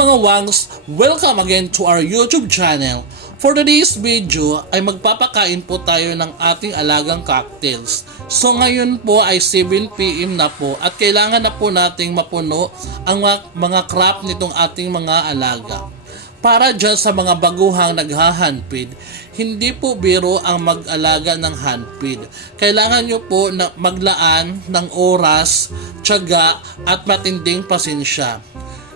mga wangs, welcome again to our YouTube channel. For today's video ay magpapakain po tayo ng ating alagang cocktails. So ngayon po ay 7 PM na po at kailangan na po nating mapuno ang mga crop nitong ating mga alaga. Para dyan sa mga baguhang nagha-handfeed, hindi po biro ang mag-alaga ng handfeed. Kailangan nyo po na maglaan ng oras, tiyaga at matinding pasensya.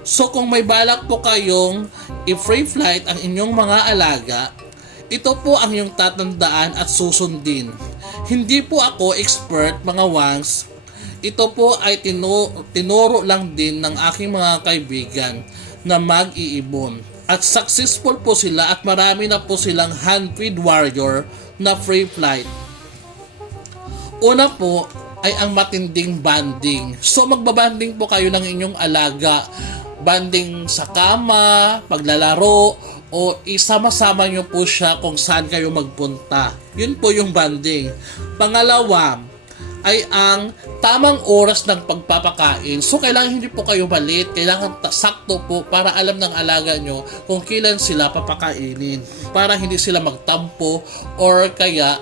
So kung may balak po kayong i-free flight ang inyong mga alaga, ito po ang inyong tatandaan at susundin. Hindi po ako expert mga wangs. Ito po ay tinuro lang din ng aking mga kaibigan na mag-iibon. At successful po sila at marami na po silang handfeed warrior na free flight. Una po ay ang matinding banding. So magbabanding po kayo ng inyong alaga. Banding sa kama, paglalaro, o isama-sama nyo po siya kung saan kayo magpunta. Yun po yung banding. Pangalawa ay ang tamang oras ng pagpapakain. So kailangan hindi po kayo malit, kailangan sakto po para alam ng alaga nyo kung kailan sila papakainin. Para hindi sila magtampo or kaya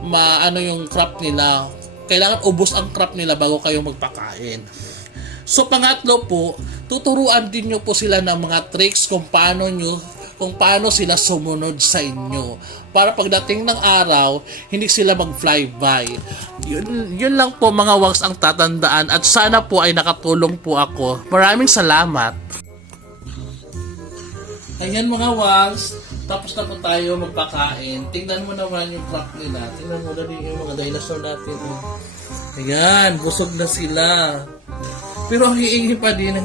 maano yung crop nila. Kailangan ubos ang crop nila bago kayo magpakain. So pangatlo po, tuturuan din nyo po sila ng mga tricks kung paano sila sumunod sa inyo. Para pagdating ng araw, hindi sila mag-flyby. Yun lang po mga wangs ang tatandaan at sana po ay nakatulong po ako. Maraming salamat. Ayan mga wangs, tapos na po tayo magpakain. Tingnan mo naman yung crop nila. Tingnan mo na din yung mga dinosaur natin. Ayan, busog na sila. Pero hihingi pa din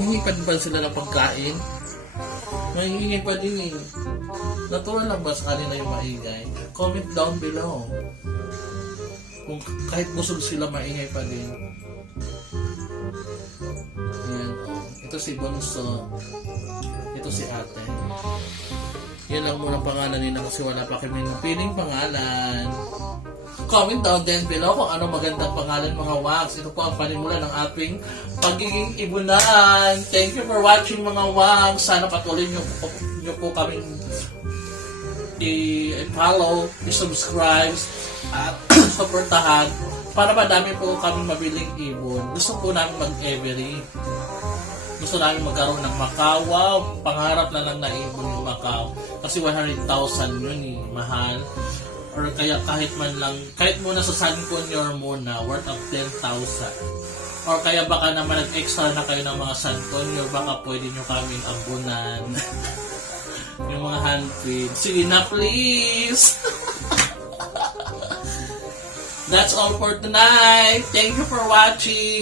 sila ng pagkain. Hihingi pa din eh. Natural lang ba sa kanila yung maingay? Comment down below. Kung kahit busog sila, maingay pa din. Ayan. Ito si Bonso. Ito si Ate. Yan lang muna pangalan nila kasi wala pa kami piling pangalan. Comment down din below kung ano magandang pangalan mga wangs. Ito po ang panimula ng ating pagiging ibunan. Thank you for watching mga wangs. Sana patuloy nyo po kaming i-follow, i-subscribe at supportahan para madami po kaming mabiling ibon. Gusto po namin mag-every. Gusto namin magkaroon ng Macau. Wow, pangarap na lang na ibon yung Macau. Kasi 100,000 yun eh, mahal. Or kaya kahit man lang, kahit muna sa Sun Conure muna, worth of 10,000. Or kaya baka naman nag-extra na kayo ng mga Sun Conure, baka pwede nyo kaming abunan. Yung mga handfeed. Sige na please! That's all for tonight. Thank you for watching.